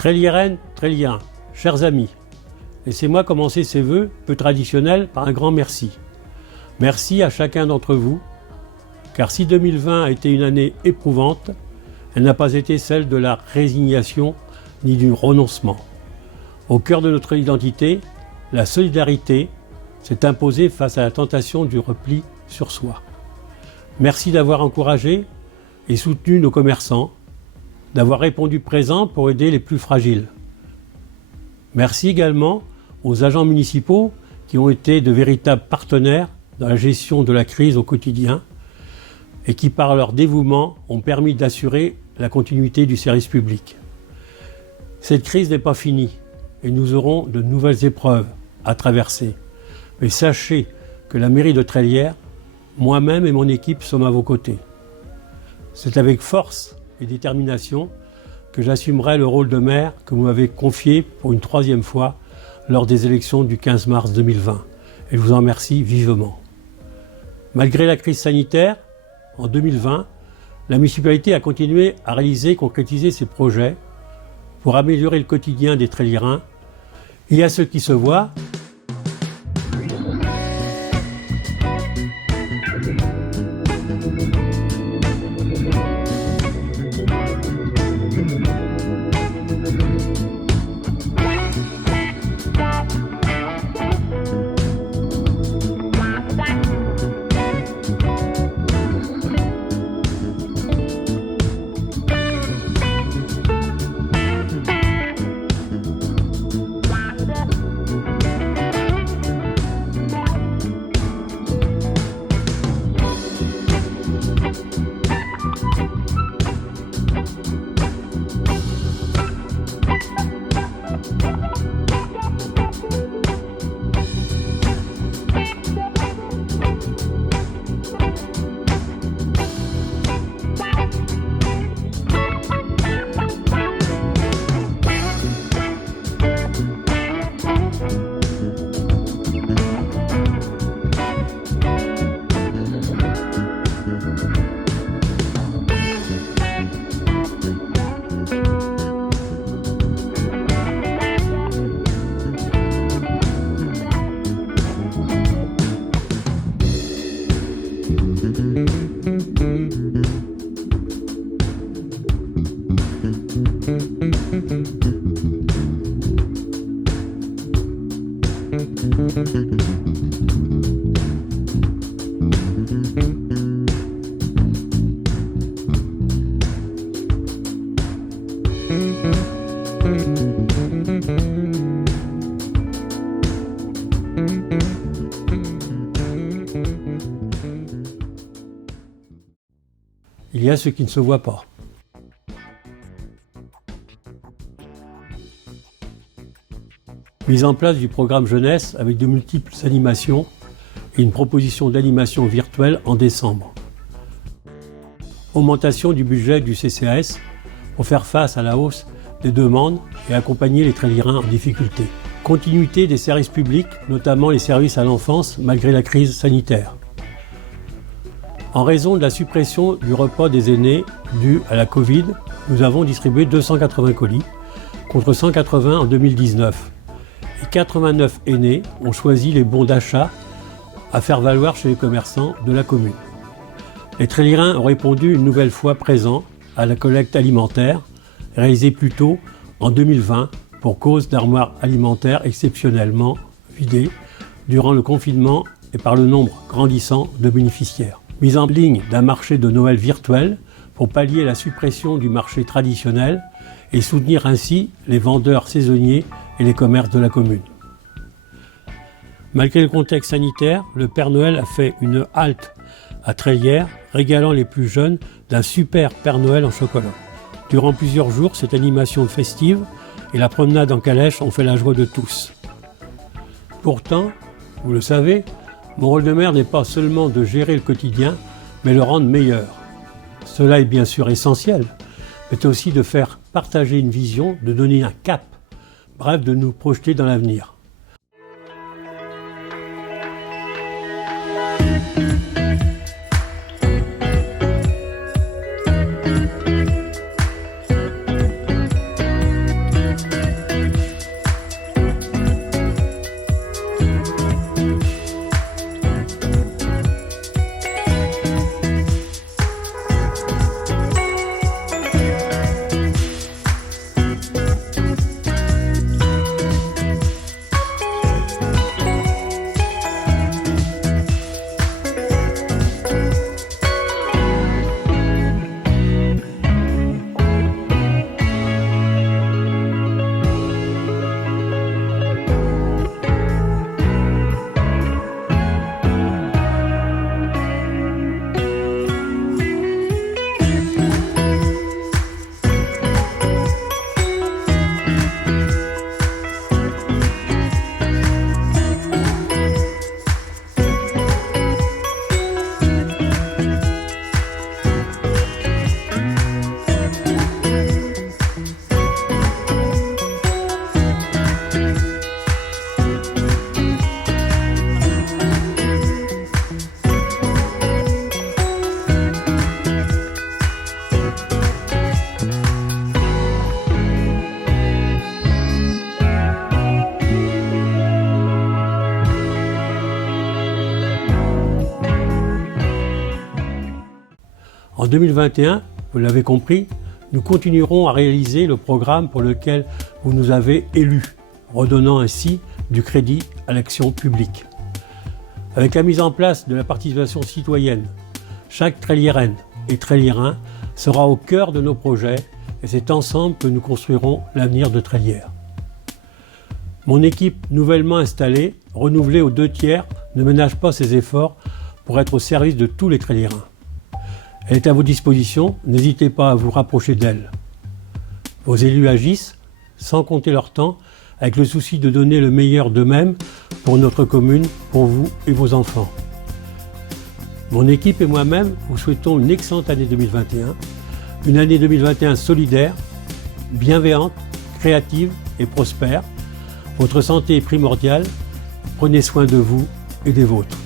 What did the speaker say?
Tréliéraines, Tréliérains, chers amis, laissez-moi commencer ces vœux peu traditionnels par un grand merci. Merci à chacun d'entre vous, car si 2020 a été une année éprouvante, elle n'a pas été celle de la résignation ni du renoncement. Au cœur de notre identité, la solidarité s'est imposée face à la tentation du repli sur soi. Merci d'avoir encouragé et soutenu nos commerçants, d'avoir répondu présent pour aider les plus fragiles. Merci également aux agents municipaux qui ont été de véritables partenaires dans la gestion de la crise au quotidien et qui, par leur dévouement, ont permis d'assurer la continuité du service public. Cette crise n'est pas finie et nous aurons de nouvelles épreuves à traverser. Mais sachez que la mairie de Trélières, moi-même et mon équipe sommes à vos côtés. C'est avec force et détermination que j'assumerai le rôle de maire que vous m'avez confié pour une troisième fois lors des élections du 15 mars 2020. Et je vous en remercie vivement. Malgré la crise sanitaire, en 2020, la municipalité a continué à réaliser et concrétiser ses projets pour améliorer le quotidien des Tréliérains. Et à ceux qui se voient, il y a ceux qui ne se voient pas. Mise en place du programme jeunesse avec de multiples animations et une proposition d'animation virtuelle en décembre. Augmentation du budget du CCAS pour faire face à la hausse des demandes et accompagner les Tréliérains en difficulté. Continuité des services publics, notamment les services à l'enfance malgré la crise sanitaire. En raison de la suppression du repas des aînés dû à la Covid, nous avons distribué 280 colis contre 180 en 2019. Et 89 aînés ont choisi les bons d'achat à faire valoir chez les commerçants de la commune. Les Tréliérains ont répondu une nouvelle fois présents à la collecte alimentaire réalisée plus tôt en 2020 pour cause d'armoires alimentaires exceptionnellement vidées durant le confinement et par le nombre grandissant de bénéficiaires. Mise en ligne d'un marché de Noël virtuel pour pallier la suppression du marché traditionnel et soutenir ainsi les vendeurs saisonniers et les commerces de la commune. Malgré le contexte sanitaire, le Père Noël a fait une halte à Trélières, régalant les plus jeunes d'un super Père Noël en chocolat. Durant plusieurs jours, cette animation festive et la promenade en calèche ont fait la joie de tous. Pourtant, vous le savez, mon rôle de maire n'est pas seulement de gérer le quotidien, mais le rendre meilleur. Cela est bien sûr essentiel, mais aussi de faire partager une vision, de donner un cap, bref, de nous projeter dans l'avenir. En 2021, vous l'avez compris, nous continuerons à réaliser le programme pour lequel vous nous avez élus, redonnant ainsi du crédit à l'action publique. Avec la mise en place de la participation citoyenne, chaque tréliéraine et tréliérain sera au cœur de nos projets et c'est ensemble que nous construirons l'avenir de Trélières. Mon équipe nouvellement installée, renouvelée aux 2/3, ne ménage pas ses efforts pour être au service de tous les tréliérains. Elle est à vos dispositions, n'hésitez pas à vous rapprocher d'elle. Vos élus agissent, sans compter leur temps, avec le souci de donner le meilleur d'eux-mêmes pour notre commune, pour vous et vos enfants. Mon équipe et moi-même vous souhaitons une excellente année 2021, une année 2021 solidaire, bienveillante, créative et prospère. Votre santé est primordiale, prenez soin de vous et des vôtres.